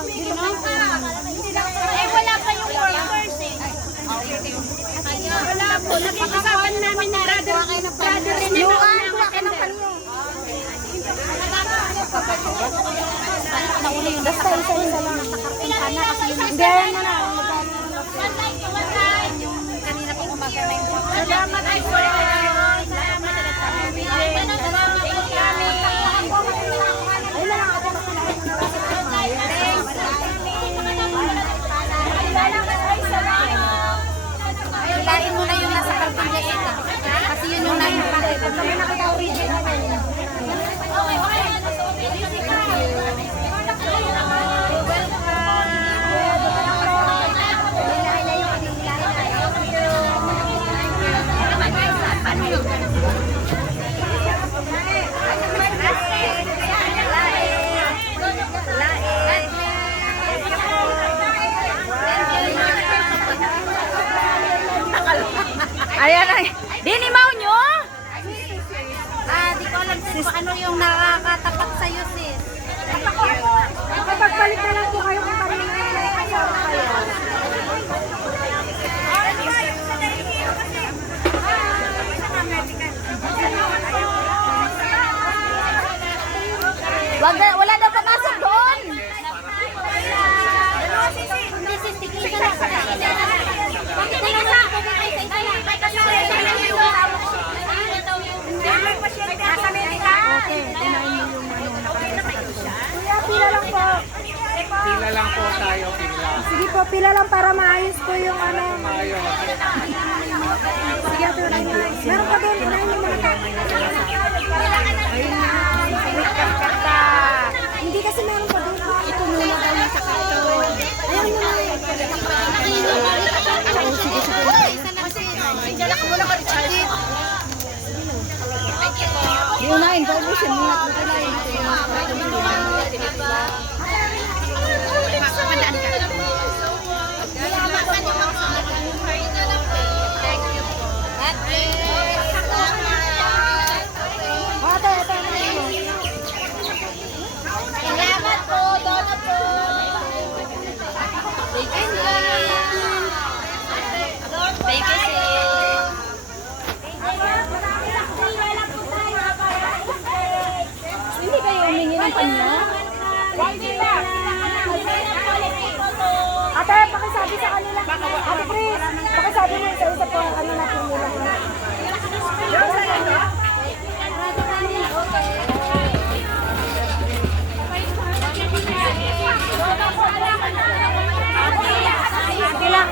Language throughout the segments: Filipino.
Eh, wala pa yung workers eh. Wala po. Napakasapan namin ni brother. Brother rin yung Basta isa-isa lang. Hindi, ayan mo na. kanina po umaga na yung salamat ay po. Salamat. Hilain mo na yung nasa karton niya ita. Kasi yun yung nahimpake. Pag kami nakita original na yun. Ayan ay. Dinimaw nyo? Di ko alam kung ano yung nakakatapat sa'yo, sis. Kapagpalit na lang po kayo kung kami may kasama kayo. Wala na papasok doon. Hindi, sis, tigil ka lang. Pila lang po. Pila lang po tayo, pila. Sige po, pila lang para maayos po yung ano. Maayos. Sige po, meron pa doon. Unahin yung mga hindi kasi meron pa doon. Ito muna daw yung sa karton. Ayan mo na. Sige, di unahin, paubusin mo. Salamat po, donut po. Thank you, sis. Hindi kayo humingi ng panyo? Ate, pakisabi sa kanila. Ate Chris, pakisabi mo isa-isa po ang ano natin nila. Ate lang.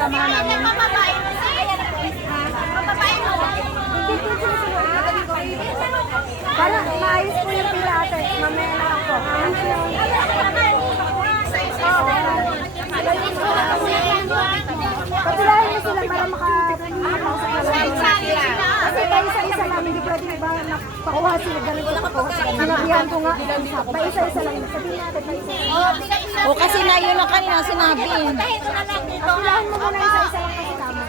Sama namin. Para maayos po yung pila ate. Mamaya na lang po. Patulahin mo sila para makapasok na lang. Kasi tayo isa-isa lang. Hindi pwede ba pakuha sila. Ganun ko pakuha sila. Sinabihan ko nga. Pa isa-isa lang. Sabihin natin pa isa-isa. O kasi na yun ang kanina sinabi. Patulahin mo muna isa-isa lang kasi tama.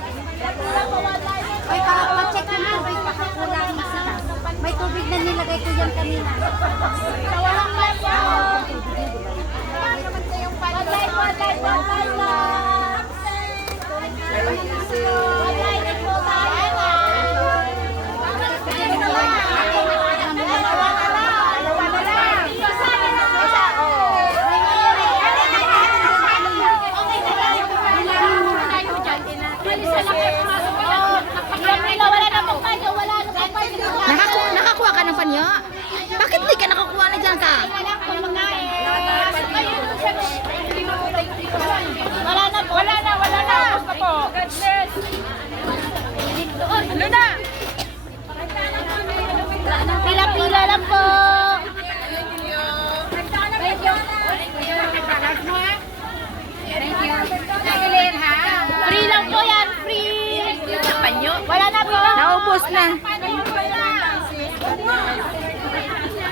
Ay, pa-check yung tubig, pakakulang sila. May tubig na nilagay ko dyan kanina. Nakakuha ka ng panyo? Bakit di ka nakakuha na dyan ka? Wala na po. Wala na. Gusto po. Ano na? Pila-pila lang po. Free lang po yan. Free. Wala na po. Naubos na.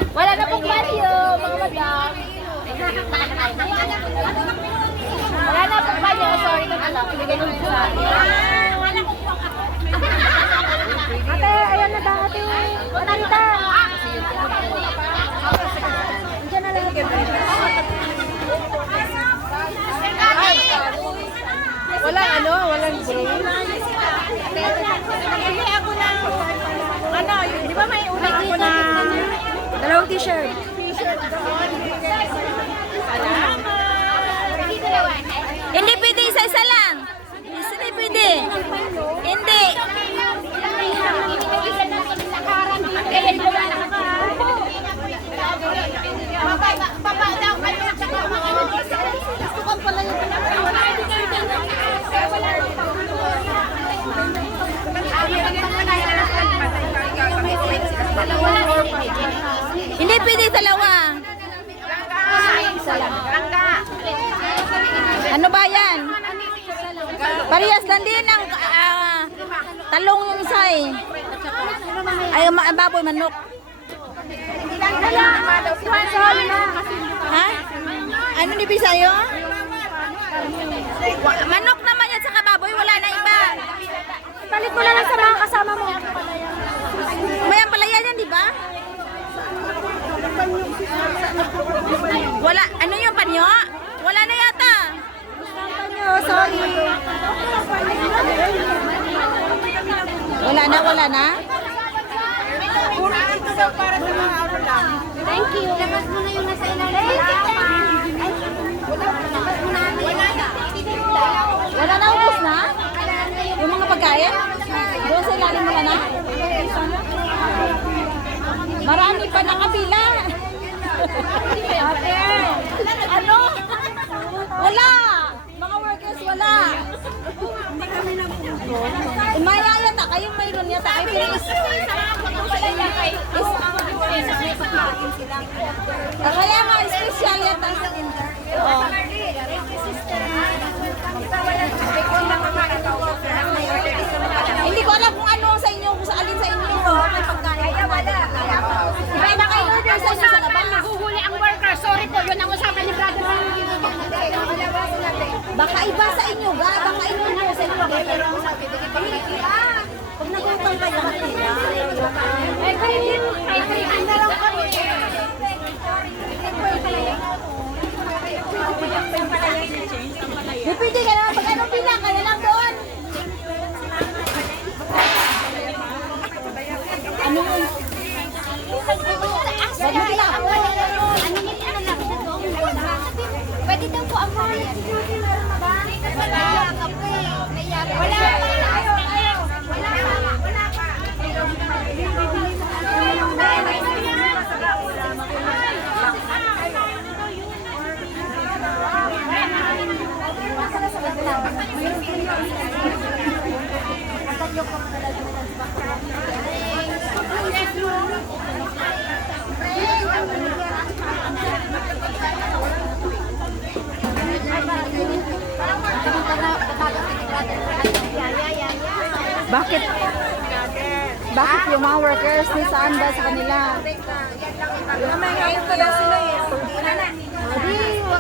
Wala na pong value, mga madam. Wala na pong value. Sorry na pala. Ibigay mo sa akin. Ate, libre. Nagbili ako ng, ano, di ba may una ako na, Dalawang t-shirt. Hindi pwede, isa-isa lang. Hindi pwede. Hindi. Hindi pwede dalawa. Ano ba yan? Parehas lang din ang talong yung say. Ay, baboy, manok. Ha? Ano ni Bisayo? Manok naman yan sa baboy, wala na iba. Palit mo na lang sa mga kasama mo. May ampalaya yan, di ba? Wala, ano yung panyo? Wala na yata. Sorry. Wala na. Thank you. Labas mo na yung nasa ilalim. Wala na, ubos na? Yung mga pagkain? Doon sa ilalim mo na? Marami pa nakapila. Ano? Wala! Mga workers, wala. Umaya yata, kayong mayroon yata. Ay, please. Kaya nga, special yata. Oh. Hindi ko alam kung ano sa inyo, kung sa alin sa inyo. Iba na kayo order sa inyo sa labas. Naguhuli ang worker. Sorry po, yun ang usapan ni brother. Baka iba sa inyo, baka inyo na sa inyo. Pag nagutang kayo, pwede ka naman, pag anong pila ka na lang doon. Ano yun? Pwede daw po ang mga wala kape. Bakit? Bakit yung mga workers ni saan ba sa kanila?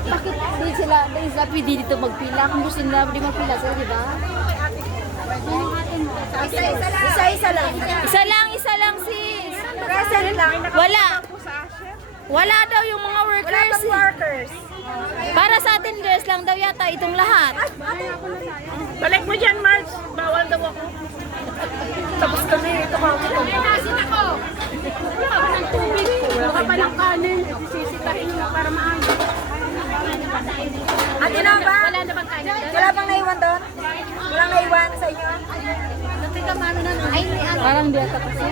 Bakit di sila pwede dito magpila? Kung gusto nila, di magpila sila, di ba? Isa lang sis. Present lang. Wala. Wala daw yung mga workers. Workers. Para sa atin dress lang daw yata itong lahat. Balik mo dyan, Marge. Bawal daw ako. Tapos kami, ito ka ako. Nasin ako. Wala ka ng tubig. Wala ka pa ng kanin. Sisitahin mo para maayos. Ate na ba? Wala na bang kanin? Wala bang naiwan doon? Walang naiwan sa inyo? Ay, ano? Parang di ata kasi.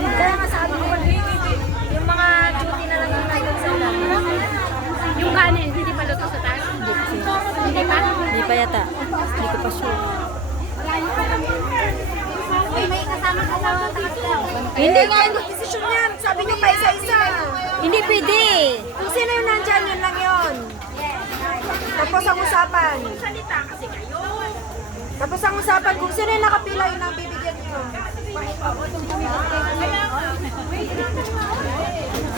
Kaya nga sabi ko, yung mga duty na lang yung naiwan sa inyo. Yung kanin, hindi pa luto sa taas? Hindi pa? Hindi pa yata. Hindi ko pa sure. May kasama ka na Hindi nga. Decision yan. Sabi niyo pa isa-isa. Hindi pwede. Kung sino yung nandyan, yun lang yun. Tapos ang usapan. Tapos ang usapan, kung sino yung nakapila, yun ang bibigyan niyo.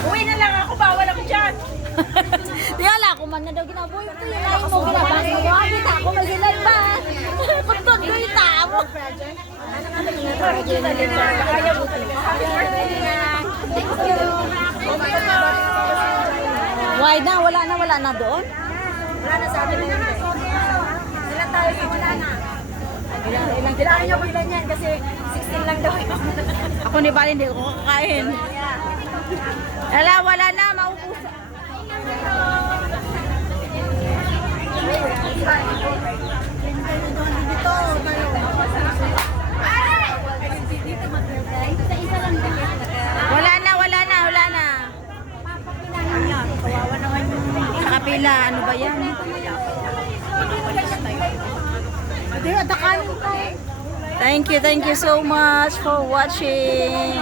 Uwi na lang ako, bawal ako dyan. Di wala ko man na daw ginaboy ko. Yung lain mo ginabas mo. Kita ako magilan ba? Kuntod ko yung tao. Why na? Wala na doon? Wala na sa atin na yun. Sila tayo sa wala na. Kailangan nyo bilan yan kasi 16 lang daw. Ako ni Bali, hindi ko kakain. Wala na, maubos. Wala na. Nakapila, ano ba yan? Thank you so much for watching.